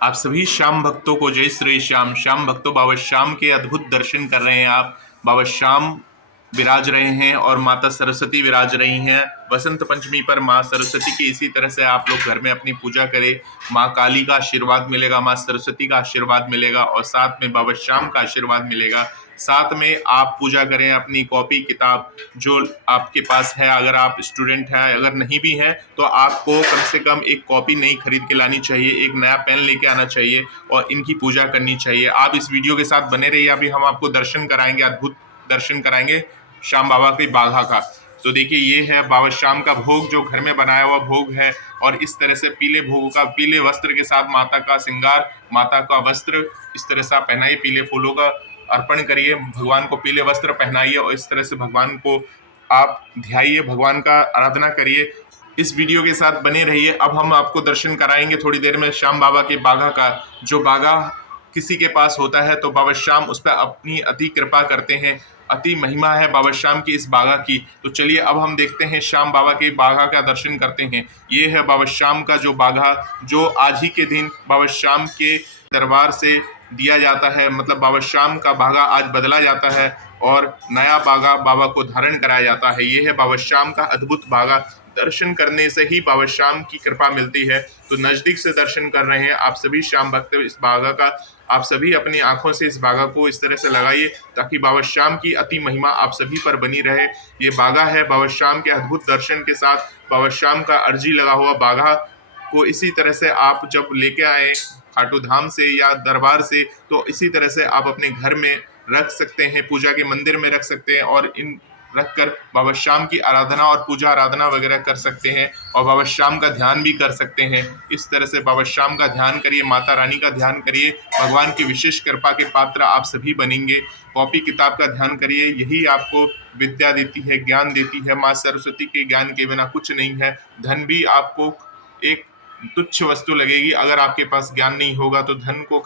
आप सभी श्याम भक्तों को जय श्री श्याम। श्याम भक्तों, बाबा श्याम के अद्भुत दर्शन कर रहे हैं आप। बाबा श्याम विराज रहे हैं और माता सरस्वती विराज रही हैं। वसंत पंचमी पर माँ सरस्वती की इसी तरह से आप लोग घर में अपनी पूजा करें। माँ काली का आशीर्वाद मिलेगा, माँ सरस्वती का आशीर्वाद मिलेगा और साथ में बाबा श्याम का आशीर्वाद मिलेगा। साथ में आप पूजा करें, अपनी कॉपी किताब जो आपके पास है, अगर आप स्टूडेंट हैं, अगर नहीं भी हैं तो आपको कम से कम एक कॉपी नई खरीद के लानी चाहिए, एक नया पेन लेके आना चाहिए और इनकी पूजा करनी चाहिए। आप इस वीडियो के साथ बने रहिए, अभी हम आपको दर्शन कराएंगे, अद्भुत दर्शन कराएंगे श्याम बाबा के बाघा का। तो देखिए, ये है बाबा श्याम का भोग जो घर में बनाया हुआ भोग है और इस तरह से पीले भोग का, पीले वस्त्र के साथ माता का श्रृंगार, माता का वस्त्र इस तरह से आप पहनाइए, पीले फूलों का अर्पण करिए, भगवान को पीले वस्त्र पहनाइए और इस तरह से भगवान को आप ध्याइए, भगवान का आराधना करिए। इस वीडियो के साथ बने रहिए। अब हम आपको दर्शन कराएंगे थोड़ी देर में श्याम बाबा के बाघा का। जो बाघा किसी के पास होता है तो बाबा श्याम उस पर अपनी अति कृपा करते हैं। अति महिमा है बाबा श्याम की इस बाघा की। तो चलिए अब हम देखते हैं श्याम बाबा के बाघा का दर्शन करते हैं। ये है बाबा श्याम का जो बाघा, जो आज ही के दिन बाबा श्याम के दरबार से दिया जाता है। मतलब बाबा श्याम का बाघा आज बदला जाता है और नया बाघा बाबा को धारण कराया जाता है। ये है बाबा श्याम का अद्भुत बाघा। दर्शन करने से ही बाबा श्याम की कृपा मिलती है। तो नजदीक से दर्शन कर रहे हैं आप सभी श्याम भक्त इस बाघा का। आप सभी अपनी आंखों से इस बाघा को इस तरह से लगाइए ताकि बाबा श्याम की अति महिमा आप सभी पर बनी रहे। ये बाघा है बाबा श्याम के अद्भुत दर्शन के साथ बाबा श्याम का अर्जी लगा हुआ बाघा को इसी तरह से आप जब लेके आए खाटू धाम से या दरबार से, तो इसी तरह से आप अपने घर में रख सकते हैं, पूजा के मंदिर में रख सकते हैं और इन रखकर बाबा श्याम की आराधना और पूजा आराधना वगैरह कर सकते हैं और बाबा श्याम का ध्यान भी कर सकते हैं। इस तरह से बाबा श्याम का ध्यान करिए, माता रानी का ध्यान करिए, भगवान की विशेष कृपा के पात्र आप सभी बनेंगे। कॉपी किताब का ध्यान करिए, यही आपको विद्या देती है, ज्ञान देती है। माँ सरस्वती के ज्ञान के बिना कुछ नहीं है। धन भी आपको एक तुच्छ वस्तु लगेगी। अगर आपके पास ज्ञान नहीं होगा तो धन को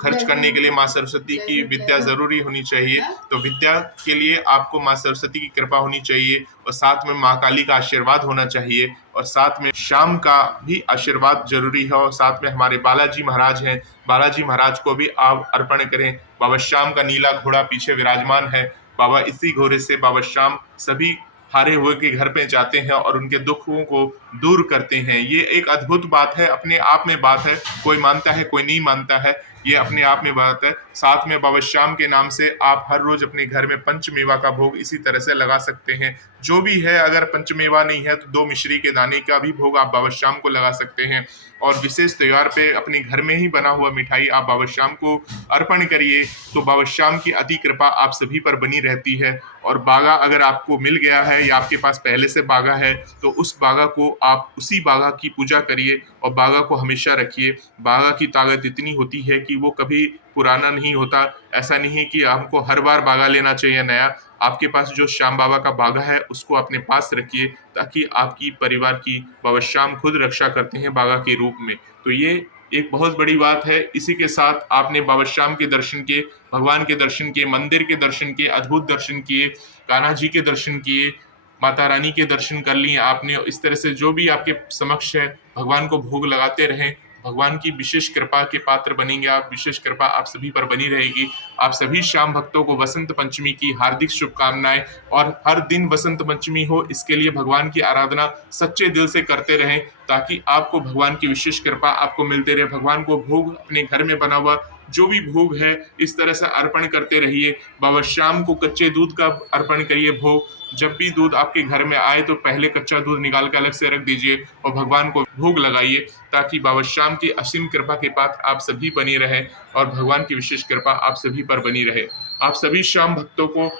खर्च करने के लिए माँ सरस्वती की विद्या जरूरी होनी चाहिए। तो विद्या के लिए आपको माँ सरस्वती की कृपा होनी चाहिए और साथ में माँ काली का आशीर्वाद होना चाहिए और साथ में श्याम का भी आशीर्वाद जरूरी है। और साथ में हमारे बालाजी महाराज हैं, बालाजी महाराज को भी आप अर्पण करें। बाबा श्याम का नीला घोड़ा पीछे विराजमान है। बाबा इसी घोड़े से बाबा श्याम सभी हारे हुए के घर पे जाते हैं और उनके दुखों को दूर करते हैं। ये एक अद्भुत बात है, अपने आप में बात है। कोई मानता है, कोई नहीं मानता है, ये अपने आप में बात है। साथ में बाबा श्याम के नाम से आप हर रोज अपने घर में पंचमेवा का भोग इसी तरह से लगा सकते हैं। जो भी है, अगर पंचमेवा नहीं है तो 2 मिश्री के दाने का भी भोग आप बाबा श्याम को लगा सकते हैं। और विशेष त्योहार पे अपने घर में ही बना हुआ मिठाई आप बाबा श्याम को अर्पण करिए। तो बाबा श्याम की अति कृपा आप सभी पर बनी रहती है। और बाघा अगर आपको मिल गया है या आपके पास पहले से बाघा है तो उस बाघा को आप उसी बाघा की पूजा करिए और बाघा को हमेशा रखिए। बाघा की ताकत इतनी होती है कि वो कभी पुराना नहीं होता। ऐसा नहीं है कि हमको हर बार बाघा लेना चाहिए नया। आपके पास जो श्याम बाबा का बाघा है उसको अपने पास रखिए ताकि आपकी परिवार की बाबा श्याम खुद रक्षा करते हैं बाघा के रूप में। तो ये एक बहुत बड़ी बात है। इसी के साथ आपने बाबा श्याम के दर्शन किए, भगवान के दर्शन किए, मंदिर के दर्शन किए, अद्भुत दर्शन किए, कान्हा जी के दर्शन किए, माता रानी के दर्शन कर लिए आपने। इस तरह से जो भी आपके समक्ष है भगवान को भोग लगाते रहें। भगवान की विशेष कृपा के पात्र बनेंगे आप, विशेष कृपा आप सभी पर बनी रहेगी। आप सभी श्याम भक्तों को वसंत पंचमी की हार्दिक शुभकामनाएं। और हर दिन वसंत पंचमी हो, इसके लिए भगवान की आराधना सच्चे दिल से करते रहें ताकि आपको भगवान की विशेष कृपा आपको मिलते रहे। भगवान को भोग अपने घर में बना हुआ जो भी भोग है इस तरह से अर्पण करते रहिए। बाबा श्याम को कच्चे दूध का अर्पण करिए भोग। जब भी दूध आपके घर में आए तो पहले कच्चा दूध निकाल कर अलग से रख दीजिए और भगवान को भोग लगाइए ताकि बाबा श्याम की असीम कृपा के पात्र आप सभी बनी रहे और भगवान की विशेष कृपा आप सभी पर बनी रहे। आप सभी श्याम भक्तों को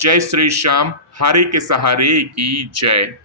जय श्री श्याम, हारे के सहारे की जय।